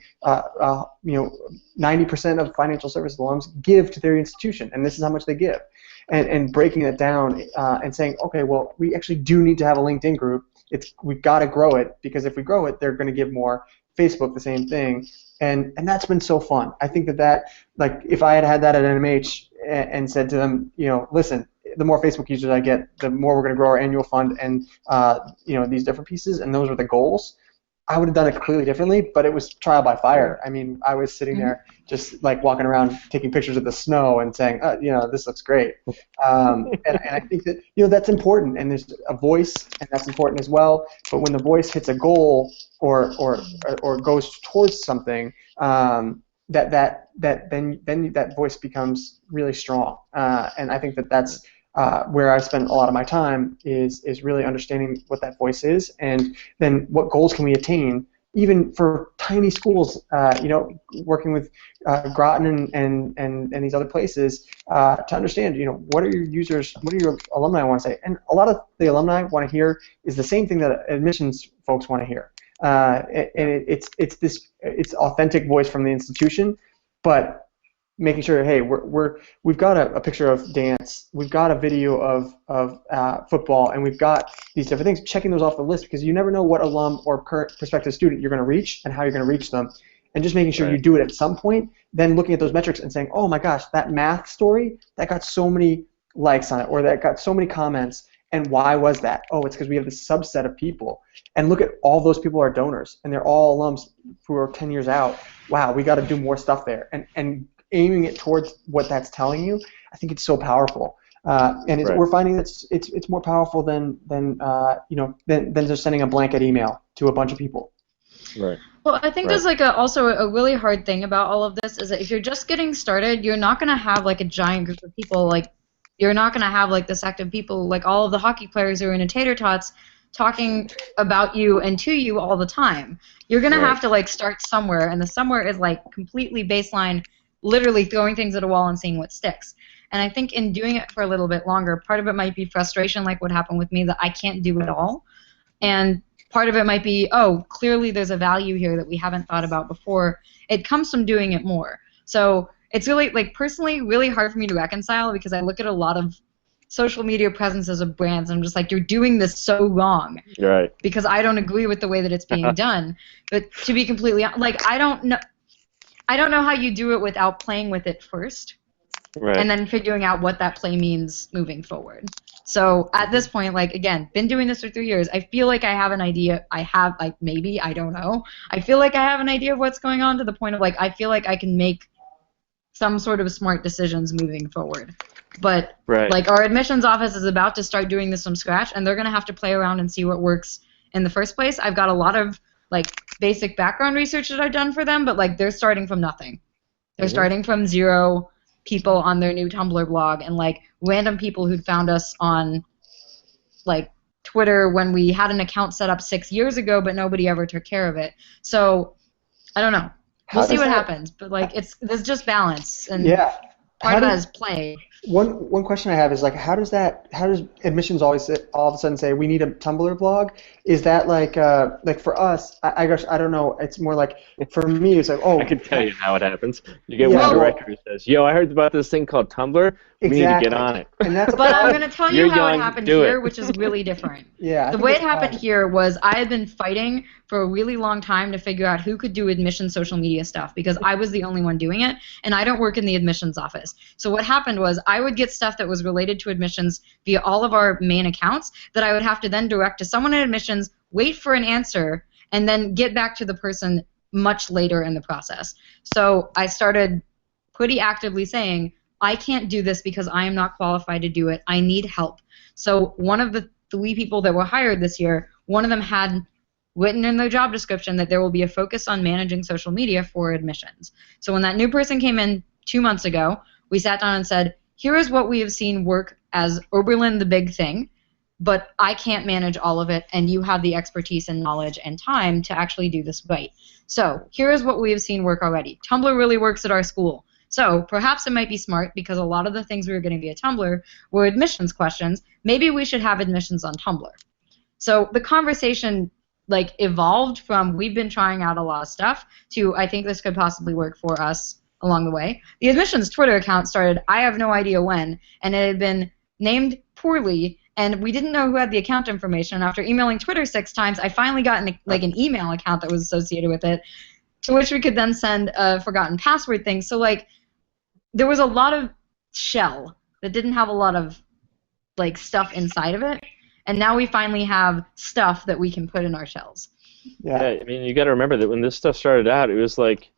you know, 90% of financial services alums give to their institution, and this is how much they give. And breaking it down and saying, okay, well, we actually do need to have a LinkedIn group. We've got to grow it, because if we grow it, they're going to give more. Facebook, the same thing. And that's been so fun. I think that like, if I had that at NMH and said to them, you know, listen, the more Facebook users I get, the more we're going to grow our annual fund, and you know, these different pieces, and those were the goals, I would have done it completely differently, but it was trial by fire. I mean, I was sitting there just like walking around taking pictures of the snow and saying, you know, this looks great. And I think that, you know, that's important, and there's a voice, and that's important as well. But when the voice hits a goal or goes towards something, then that voice becomes really strong. And I think that's where I spend a lot of my time, is really understanding what that voice is, and then what goals can we attain, even for tiny schools, you know, working with Groton and these other places, to understand, you know, what are your users, what do your alumni want to say? And a lot of the alumni want to hear is the same thing that admissions folks want to hear. And it's authentic voice from the institution, but making sure, hey, we've got a picture of dance, we've got a video of football, and we've got these different things, checking those off the list, because you never know what alum or current prospective student you're going to reach and how you're going to reach them, and just making sure you do it at some point, then looking at those metrics and saying, oh my gosh, that math story, that got so many likes on it, or that got so many comments, And why was that? Oh, it's because we have this subset of people. And look at all those people are donors, and they're all alums who are 10 years out. Wow, we got to do more stuff there. And aiming it towards what that's telling you, I think it's so powerful. And Right. we're finding that it's more powerful than just sending a blanket email to a bunch of people. Right. Well, I think Right. there's like also a really hard thing about all of this is that if you're just getting started, you're not going to have like a giant group of people. Like you're not going to have like this active people, like all of the hockey players who are into tater tots talking about you and to you all the time. You're going to Right. have to like start somewhere, and the somewhere is like completely baseline, literally throwing things at a wall and seeing what sticks. And I think in doing it for a little bit longer, part of it might be frustration, like what happened with me, that I can't do it all. And part of it might be, oh, clearly there's a value here that we haven't thought about before. It comes from doing it more. So it's really, like, personally really hard for me to reconcile because I look at a lot of social media presences of brands and I'm just like, you're doing this so wrong Right. because I don't agree with the way that it's being done. But to be completely like, I don't know how you do it without playing with it first Right. and then figuring out what that play means moving forward. So at this point, like, again, been doing this for 3 years. I feel like I have an idea. Maybe, I don't know. I feel like I have an idea of what's going on to the point of, like, I feel like I can make some sort of smart decisions moving forward. But, Right. like, our admissions office is about to start doing this from scratch, and they're going to have to play around and see what works in the first place. I've got a lot of, like, basic background research that I've done for them, but, like, they're starting from nothing. They're Mhm. starting from 0 people on their new Tumblr blog and, like, random people who'd found us on, like, Twitter when we had an account set up 6 years ago, but nobody ever took care of it. So, I don't know. How We'll see does what that- happens, but, like, there's just balance, and Yeah. part of that is play. One question I have is, like, how does admissions always all of a sudden say we need a Tumblr blog? Is that like for us? I guess I don't know. It's more like for me, it's like, oh, I can tell you how it happens. You get Yeah. one director who says, "Yo, I heard about this thing called Tumblr. We need to Exactly. get on it." And that's But I'm going to tell you You're how it young, happened do it. here, which is really different. yeah. I The think way it that's happened fine. here was I had been fighting for a really long time to figure out who could do admissions social media stuff because I was the only one doing it, and I don't work in the admissions office. So what happened was I would get stuff that was related to admissions via all of our main accounts that I would have to then direct to someone in admissions, wait for an answer, and then get back to the person much later in the process. So I started pretty actively saying, I can't do this because I am not qualified to do it. I need help. So one of the 3 people that were hired this year, one of them had written in their job description that there will be a focus on managing social media for admissions. So when that new person came in 2 months ago, we sat down and said, here is what we have seen work as Oberlin the big thing, but I can't manage all of it, and you have the expertise and knowledge and time to actually do this right. So here is what we have seen work already. Tumblr really works at our school. So perhaps it might be smart because a lot of the things we were getting via Tumblr were admissions questions. Maybe we should have admissions on Tumblr. So the conversation like evolved from we've been trying out a lot of stuff to I think this could possibly work for us along the way. The admissions Twitter account started I have no idea when, and it had been named poorly, and we didn't know who had the account information. And after emailing Twitter 6 times, I finally got an email account that was associated with it, to which we could then send a forgotten password thing. So like there was a lot of shell that didn't have a lot of like stuff inside of it, and now we finally have stuff that we can put in our shells. Yeah. Yeah, I mean, you got to remember that when this stuff started out, it was like,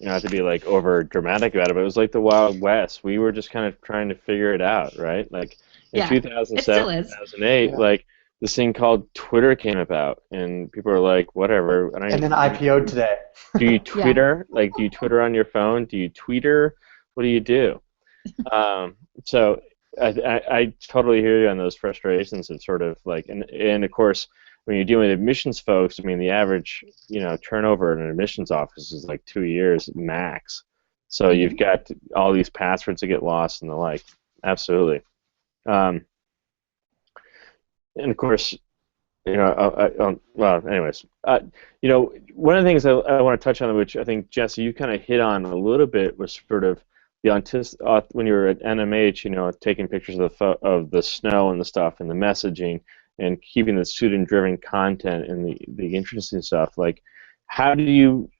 not to be like over dramatic about it, but it was like the Wild West. We were just kind of trying to figure it out, right? Like in Yeah, it still 2007, is. 2008, Yeah. like this thing called Twitter came about, and people were like, whatever. And then IPO'd today. Do you Twitter? Like, do you Twitter on your phone? Do you Tweeter? What do you do? So I totally hear you on those frustrations and sort of like, and of course, when you're dealing with admissions folks, I mean, the average, turnover in an admissions office is like 2 years max. So you've got all these passwords that get lost and the like. Absolutely. And of course, well, anyways, one of the things I want to touch on, which I think, Jesse, you kind of hit on a little bit, was sort of the when you were at NMH, taking pictures of the snow and the stuff and the messaging and keeping the student-driven content and the interesting stuff. Like, how do you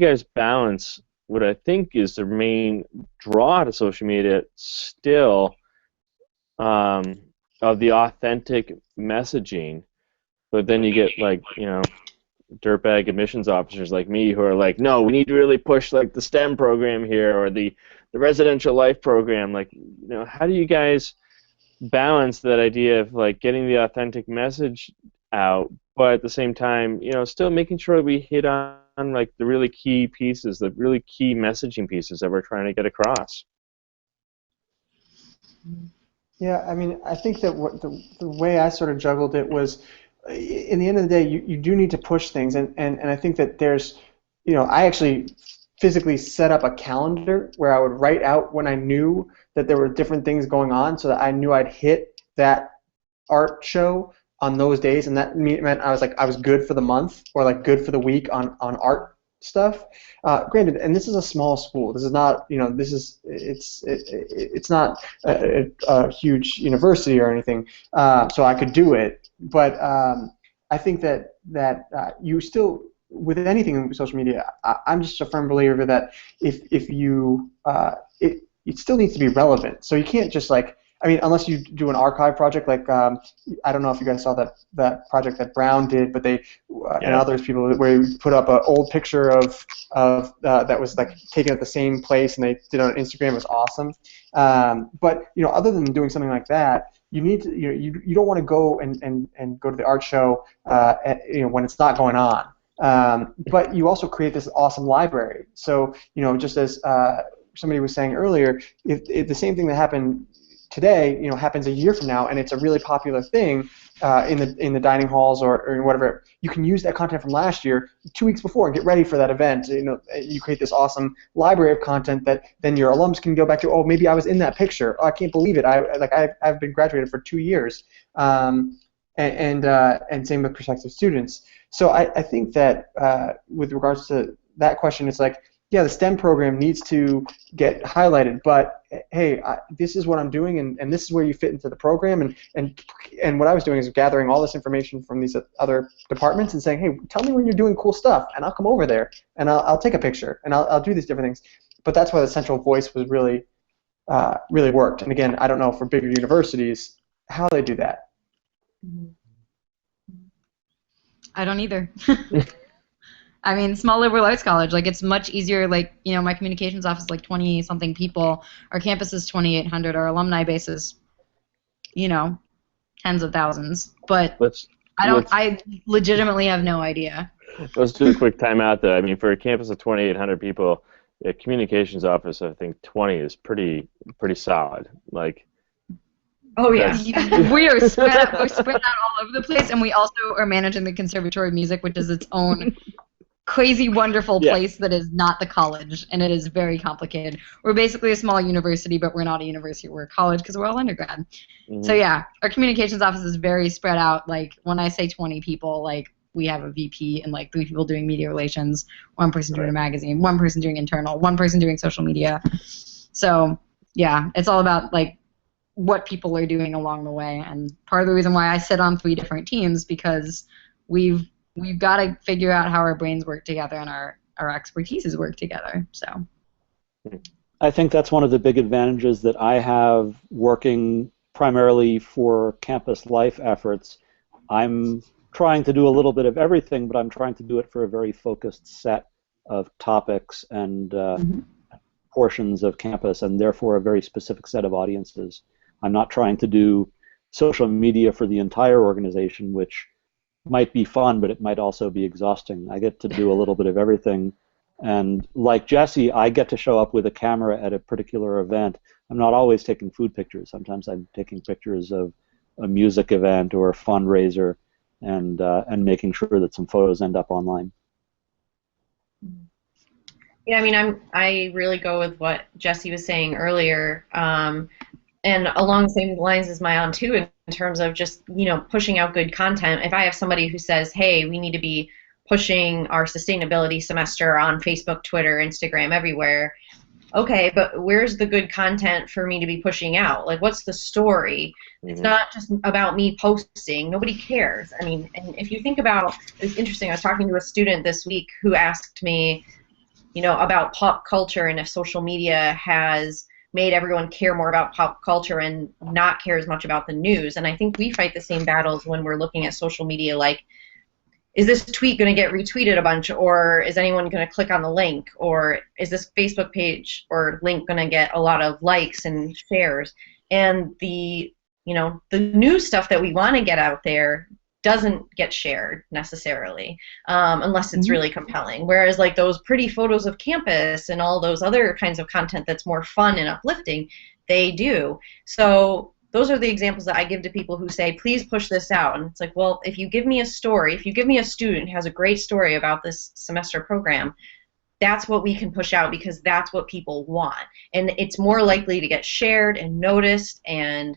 guys balance what I think is the main draw to social media still, of the authentic messaging, but then you get like, you know, dirtbag admissions officers like me who are like, no, we need to really push like the STEM program here or the residential life program. Like, you know, how do you guys balance that idea of like getting the authentic message out, but at the same time, you know, still making sure we hit on like the really key pieces, the really key messaging pieces that we're trying to get across? Yeah, I mean, I think that the way I sort of juggled it was, in the end of the day, you do need to push things, and I think that there's, you know, I actually physically set up a calendar where I would write out when I knew that there were different things going on, so that I knew I'd hit that art show on those days, and that meant I was good for the month or like good for the week on art stuff. Granted, and this is a small school. This is not, you know, it's not a huge university or anything, so I could do it. But I think that you still, with anything in social media, I'm just a firm believer that if you it still needs to be relevant. So you can't just like, I mean, unless you do an archive project, like I don't know if you guys saw that project that Brown did, but they and others people where you put up an old picture of that was like taken at the same place, and they did it on Instagram. It was awesome. But you know, other than doing something like that, you need to, you know, you don't want to go and go to the art show you know, when it's not going on. But you also create this awesome library. So you know, just as somebody was saying earlier, if the same thing that happened today, you know, happens a year from now, and it's a really popular thing in the dining halls or whatever, you can use that content from last year 2 weeks before and get ready for that event. You know, you create this awesome library of content that then your alums can go back to. Oh, maybe I was in that picture. Oh, I can't believe it. I've been graduated for 2 years, and same with prospective students. So I think that with regards to that question, it's like, yeah, the STEM program needs to get highlighted, but hey, this is what I'm doing, and this is where you fit into the program, and what I was doing is gathering all this information from these other departments and saying, hey, tell me when you're doing cool stuff, and I'll come over there, and I'll take a picture, and I'll do these different things. But that's why the central voice was really worked. And again, I don't know for bigger universities how they do that. I don't either. I mean, small liberal arts college, like, it's much easier, like, you know, my communications office is like 20-something people. Our campus is 2,800. Our alumni base is, you know, tens of thousands. But I legitimately have no idea. Let's do a quick timeout, though. I mean, for a campus of 2,800 people, a communications office, I think 20 is pretty solid. Like, oh yeah, we are spread out all over the place, and we also are managing the Conservatory of Music, which is its own crazy, wonderful place that is not the college, and it is very complicated. We're basically a small university, but we're not a university. We're a college because we're all undergrad. So yeah, our communications office is very spread out. Like, when I say 20 people, like, we have a VP and like 3 people doing media relations, 1 person doing a magazine, 1 person doing internal, 1 person doing social media. So yeah, it's all about like what people are doing along the way, and part of the reason why I sit on 3 different teams, because we've got to figure out how our brains work together and our expertises work together. So I think that's one of the big advantages that I have working primarily for campus life efforts. I'm trying to do a little bit of everything, but I'm trying to do it for a very focused set of topics and portions of campus, and therefore a very specific set of audiences. I'm not trying to do social media for the entire organization, which might be fun, but it might also be exhausting. I get to do a little bit of everything. And like Jesse, I get to show up with a camera at a particular event. I'm not always taking food pictures. Sometimes I'm taking pictures of a music event or a fundraiser, and making sure that some photos end up online. Yeah, I mean, I really go with what Jesse was saying earlier, and along the same lines as Mayan too, in terms of just, you know, pushing out good content. If I have somebody who says, hey, we need to be pushing our sustainability semester on Facebook, Twitter, Instagram, everywhere, okay, but where's the good content for me to be pushing out? Like, what's the story? It's not just about me posting. Nobody cares. I mean, and if you think about, it's interesting, I was talking to a student this week who asked me, you know, about pop culture and if social media has made everyone care more about pop culture and not care as much about the news. And I think we fight the same battles when we're looking at social media, like, is this tweet going to get retweeted a bunch, or is anyone going to click on the link, or is this Facebook page or link going to get a lot of likes and shares? And the new stuff that we want to get out there doesn't get shared necessarily, unless it's really compelling. Whereas like those pretty photos of campus and all those other kinds of content that's more fun and uplifting, they do. So those are the examples that I give to people who say, please push this out. And it's like, well, if you give me a story, if you give me a student who has a great story about this semester program, that's what we can push out, because that's what people want. And it's more likely to get shared and noticed and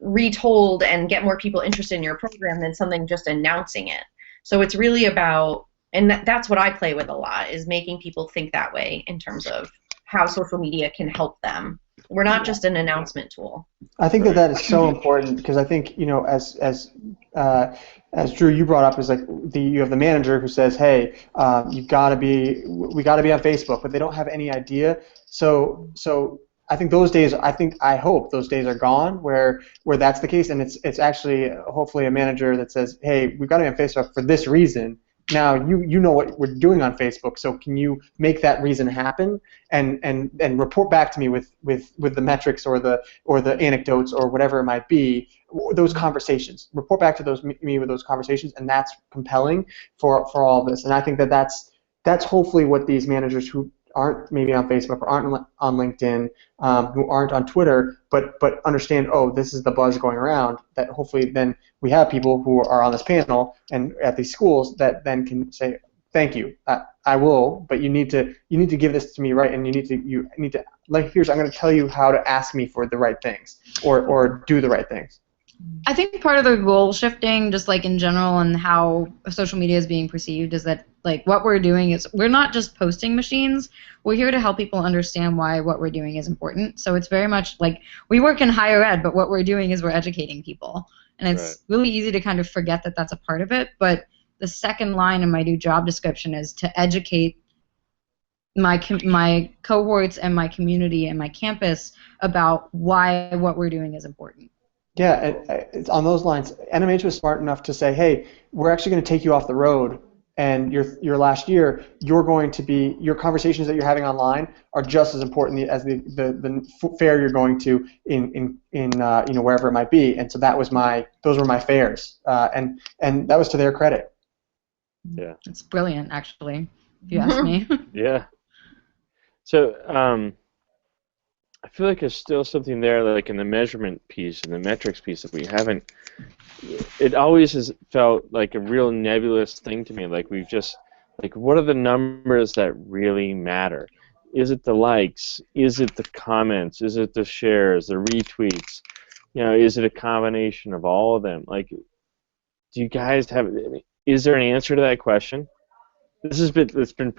retold and get more people interested in your program than something just announcing it. So it's really about, and that's what I play with a lot, is making people think that way in terms of how social media can help them. We're not just an announcement tool. I think that is so important, because I think, as Drew, you brought up, is like you have the manager who says, hey, we got to be on Facebook, but they don't have any idea. So I think those days, I hope those days are gone where that's the case, and it's actually hopefully a manager that says, hey, we've got to be on Facebook for this reason. Now you know what we're doing on Facebook, so can you make that reason happen and report back to me with the metrics or the anecdotes or whatever it might be, those conversations. Report back to me with those conversations, and that's compelling for all of this. And I think that's hopefully what these managers who aren't maybe on Facebook or aren't on LinkedIn, who aren't on Twitter, but understand, oh, this is the buzz going around, that hopefully then we have people who are on this panel and at these schools that then can say, thank you, I will, but you need to give this to me, right? And you need to like, I'm going to tell you how to ask me for the right things or do the right things. I think part of the goal shifting, just like in general, and how social media is being perceived, is that like what we're doing is we're not just posting machines. We're here to help people understand why what we're doing is important. So it's very much like we work in higher ed, but what we're doing is we're educating people. And it's really easy to kind of forget that that's a part of it. But the second line in my new job description is to educate my cohorts and my community and my campus about why what we're doing is important. Yeah, it's on those lines. NMH was smart enough to say, hey, we're actually going to take you off the road, and your last year, you're going to be, your conversations that you're having online are just as important as the fair you're going to in wherever it might be. And so those were my fairs, and that was to their credit. Yeah, it's brilliant, actually, if you ask me. Yeah. So I feel like there's still something there, like in the measurement piece and the metrics piece, that we haven't. It always has felt like a real nebulous thing to me. Like we've just, like, what are the numbers that really matter? Is it the likes? Is it the comments? Is it the shares, the retweets? Is it a combination of all of them? Like, do you guys have? Is there an answer to that question? It's been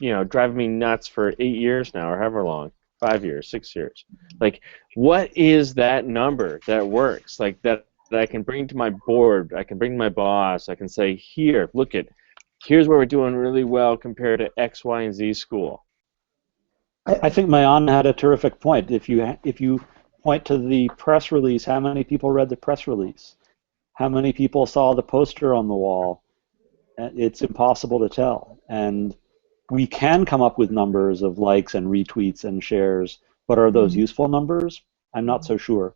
driving me nuts for 8 years now, or however long. 5 years, 6 years. Like, what is that number that works? Like that I can bring to my board, I can bring to my boss, I can say, here's where we're doing really well compared to X, Y, and Z school. I think Mayan had a terrific point. If you point to the press release, how many people read the press release? How many people saw the poster on the wall? It's impossible to tell. And we can come up with numbers of likes and retweets and shares, but are those useful numbers? I'm not so sure.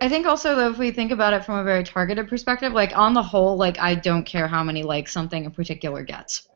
I think also, though, if we think about it from a very targeted perspective, like on the whole, like I don't care how many likes something in particular gets.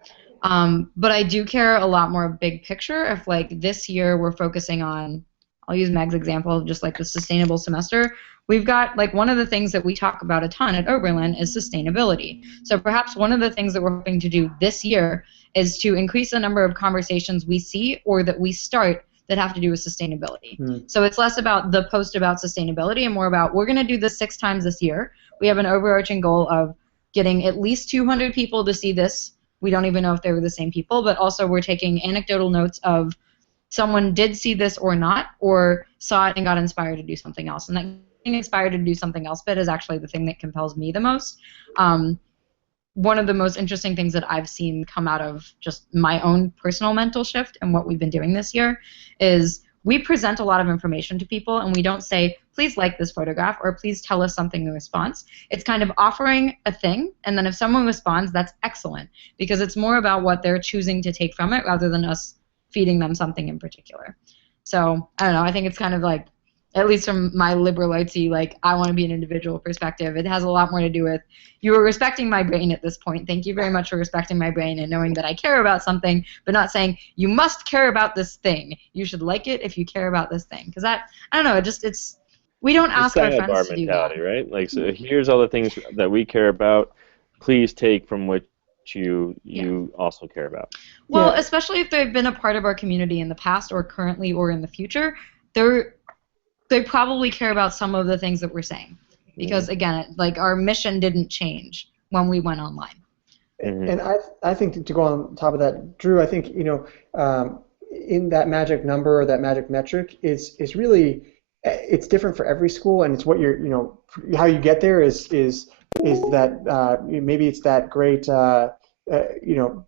But I do care a lot more big picture. If like this year we're focusing on, I'll use Meg's example, just like the sustainable semester. We've got, like, one of the things that we talk about a ton at Oberlin is sustainability. So perhaps one of the things that we're hoping to do this year is to increase the number of conversations we see or that we start that have to do with sustainability. So it's less about the post about sustainability and more about, we're going to do this 6 times this year. We have an overarching goal of getting at least 200 people to see this. We don't even know if they were the same people, but also we're taking anecdotal notes of someone did see this or not, or saw it and got inspired to do something else. And that inspired to do something else bit is actually the thing that compels me the most. one of the most interesting things that I've seen come out of just my own personal mental shift and what we've been doing this year is we present a lot of information to people and we don't say, please like this photograph or please tell us something in response. It's kind of offering a thing, and then if someone responds, that's excellent, because it's more about what they're choosing to take from it rather than us feeding them something in particular. So, I don't know, I think it's kind of like, at least from my liberal artsy, like, I want to be an individual perspective. It has a lot more to do with, you were respecting my brain at this point. Thank you very much for respecting my brain and knowing that I care about something, but not saying, you must care about this thing. You should like it if you care about this thing. Because I don't know, we don't ask our friends to do that. Mentality, right? Like, so here's all the things that we care about. Please take from which you also care about. Well, especially if they've been a part of our community in the past or currently or in the future, they probably care about some of the things that we're saying. Because, again, like, our mission didn't change when we went online. And I think to go on top of that, Drew, I think, in that magic number or that magic metric is really, it's different for every school, and it's what how you get there is that maybe it's that great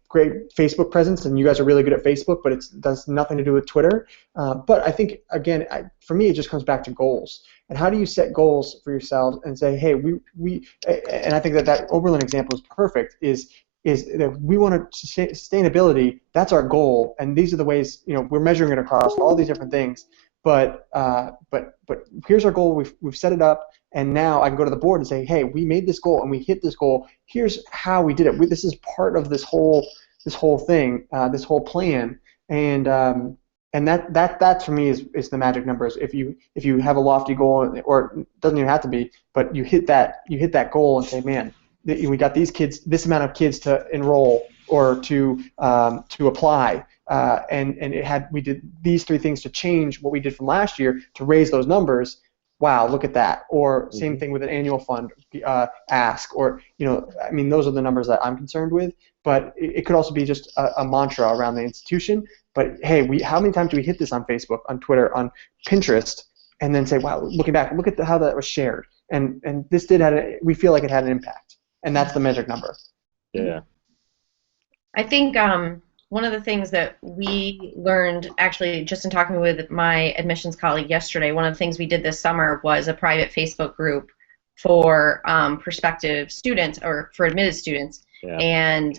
great Facebook presence, and you guys are really good at Facebook, but it does nothing to do with Twitter. But I think, again, for me, it just comes back to goals. And how do you set goals for yourselves and say, hey, and I think that Oberlin example is perfect, is that we want sustainability, that's our goal, and these are the ways, we're measuring it across all these different things, but here's our goal, we've set it up, and now I can go to the board and say, hey, we made this goal and we hit this goal. Here's how we did it. This is part of this whole thing, this whole plan, and that for me is the magic numbers. If you have a lofty goal, or it doesn't even have to be, but you hit that goal and say, man, we got these kids, this amount of kids to enroll or to apply, and we did these 3 things to change what we did from last year to raise those numbers. Wow, look at that. Or same thing with an annual fund ask, or those are the numbers that I'm concerned with. But it could also be just a mantra around the institution. But hey, how many times do we hit this on Facebook, on Twitter, on Pinterest, and then say, wow, looking back, look at how that was shared, and this we feel like it had an impact, and that's the magic number. Yeah. I think one of the things that we learned, actually, just in talking with my admissions colleague yesterday, one of the things we did this summer was a private Facebook group for prospective students, or for admitted students, and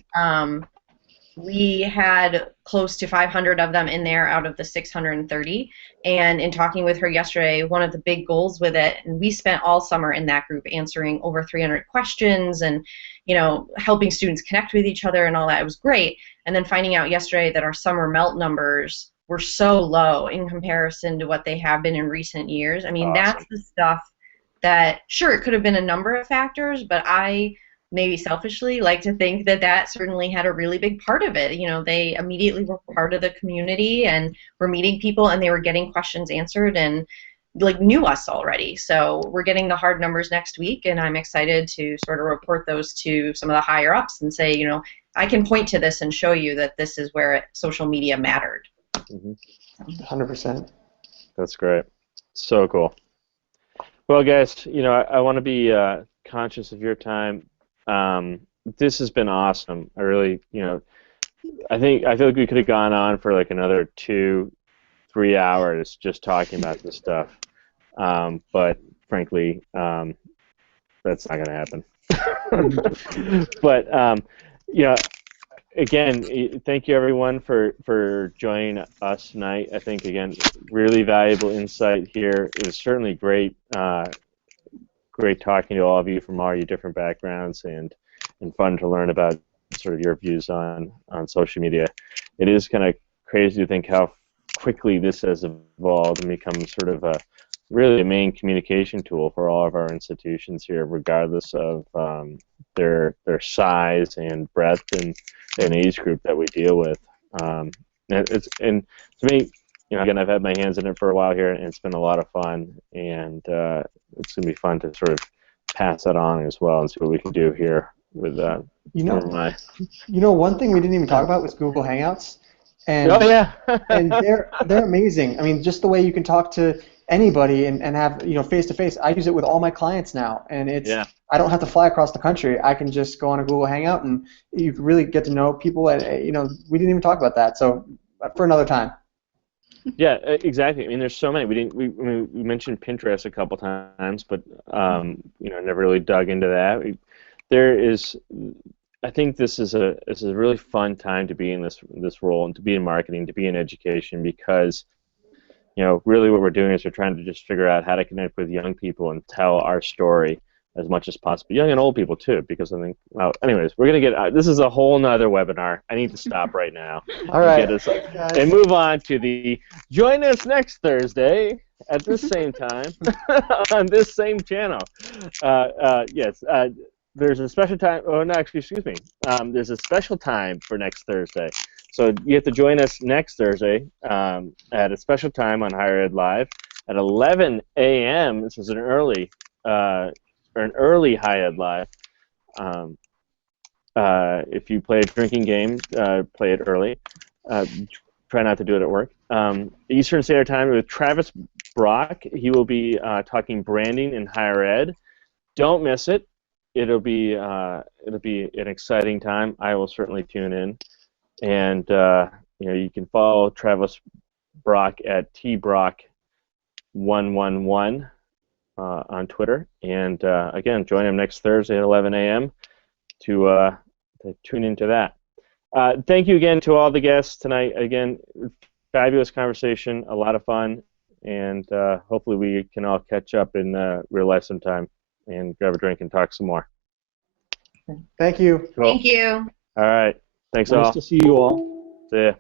we had close to 500 of them in there out of the 630, and in talking with her yesterday, one of the big goals with it, and we spent all summer in that group answering over 300 questions and helping students connect with each other and all that. It was great. And then finding out yesterday that our summer melt numbers were so low in comparison to what they have been in recent years. I mean, That's the stuff that, sure, it could have been a number of factors, but I maybe selfishly like to think that certainly had a really big part of it. They immediately were part of the community and were meeting people, and they were getting questions answered and knew us already. So we're getting the hard numbers next week, and I'm excited to sort of report those to some of the higher ups and say, I can point to this and show you that this is where social media mattered. 100%. That's great. So cool. Well, guys, I want to be conscious of your time. This has been awesome. I really, I feel like we could have gone on for like another 2-3 hours just talking about this stuff. But frankly, that's not going to happen. But again, thank you everyone for joining us tonight. I think, again, really valuable insight here. It was certainly great talking to all of you from all your different backgrounds, and fun to learn about sort of your views on social media. It is kind of crazy to think how quickly this has evolved and become sort of really a main communication tool for all of our institutions here, regardless of their size and breadth and age group that we deal with. And to me, again, I've had my hands in it for a while here, and it's been a lot of fun, and it's going to be fun to sort of pass that on as well and see what we can do here with one thing we didn't even talk about was Google Hangouts. And, oh, yeah. and they're amazing. I mean, just the way you can talk to anybody and have face to face. I use it with all my clients now, and I don't have to fly across the country. I can just go on a Google Hangout, and you really get to know people. And we didn't even talk about that, so for another time. Yeah, exactly. I mean, there's so many. We mentioned Pinterest a couple times, but never really dug into that. I think this is a really fun time to be in this role and to be in marketing, to be in education, because really what we're doing is we're trying to just figure out how to connect with young people and tell our story as much as possible. Young and old people too, because I think, well, anyways, we're going to get, this is a whole nother webinar. I need to stop right now. All right. And move on to join us next Thursday at this same time on this same channel. Yes, there's a special time, oh no, excuse me. There's a special time for next Thursday. So you have to join us next Thursday at a special time on Higher Ed Live at 11 a.m. This is an early High Ed Live. If you play a drinking game, play it early. Try not to do it at work. Eastern Standard Time with Travis Brock. He will be talking branding in higher ed. Don't miss it. It'll be an exciting time. I will certainly tune in. And you can follow Travis Brock at tbrock111 on Twitter. And again, join him next Thursday at 11 a.m. to tune into that. Thank you again to all the guests tonight. Again, fabulous conversation, a lot of fun, and hopefully we can all catch up in real life sometime and grab a drink and talk some more. Thank you. Cool. Thank you. All right. Thanks all. Nice to see you all. See ya.